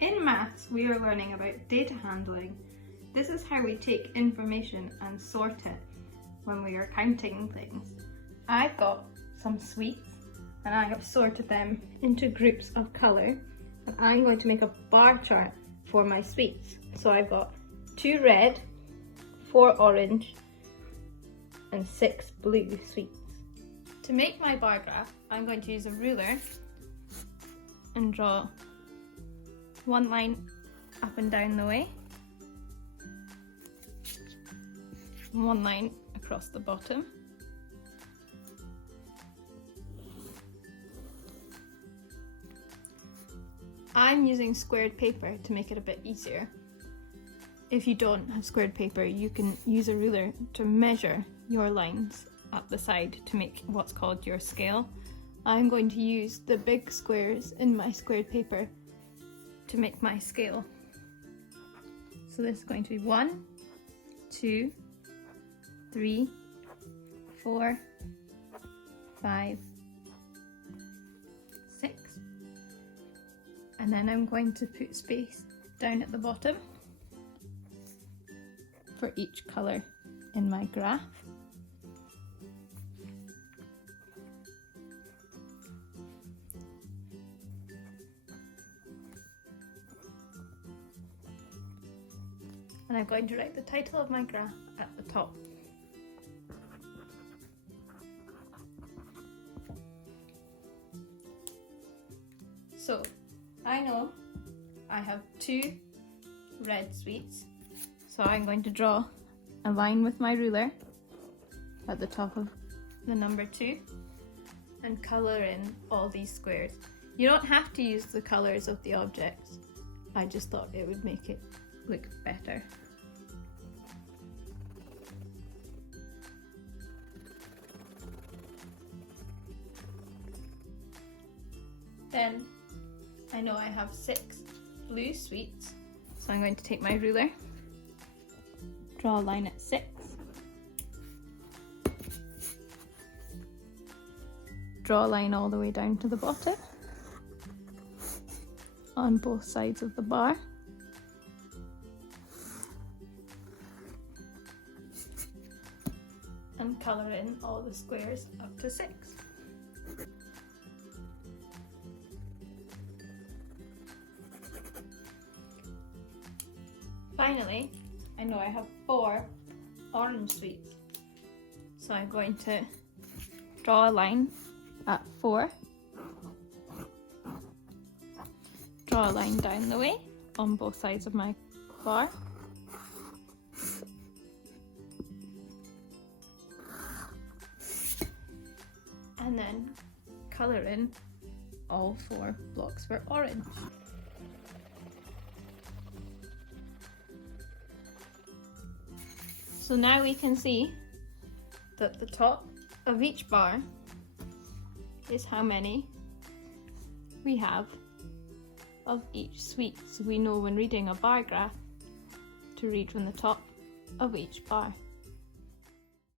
In maths, we are learning about data handling. This is how we take information and sort it when we are counting things. I've got some sweets and I have sorted them into groups of colour, and I'm going to make a bar chart for my sweets. So I've got 2 red, 4 orange and 6 blue sweets. To make my bar graph, I'm going to use a ruler and draw one line up and down the way, one line across the bottom, I'm using squared paper to make it a bit easier. If you don't have squared paper, you can use a ruler to measure your lines at the side to make what's called your scale. I'm going to use the big squares in my squared paper to make my scale. So this is going to be 1, 2, 3, 4, 5, 6. And then I'm going to put space down at the bottom for each colour in my graph. And I'm going to write the title of my graph at the top. So I know I have 2 red sweets, so I'm going to draw a line with my ruler at the top of the number 2 and colour in all these squares. You don't have to use the colours of the objects, I just thought it would make it look better. Then I know I have 6 blue sweets, so I'm going to take my ruler, draw a line at 6, draw a line all the way down to the bottom on both sides of the bar, and colour in all the squares up to 6. Finally, I know I have 4 orange sweets, so I'm going to draw a line at 4, draw a line down the way on both sides of my bar, and then colour in all 4 blocks for orange. So now we can see that the top of each bar is how many we have of each sweet. So we know when reading a bar graph to read from the top of each bar.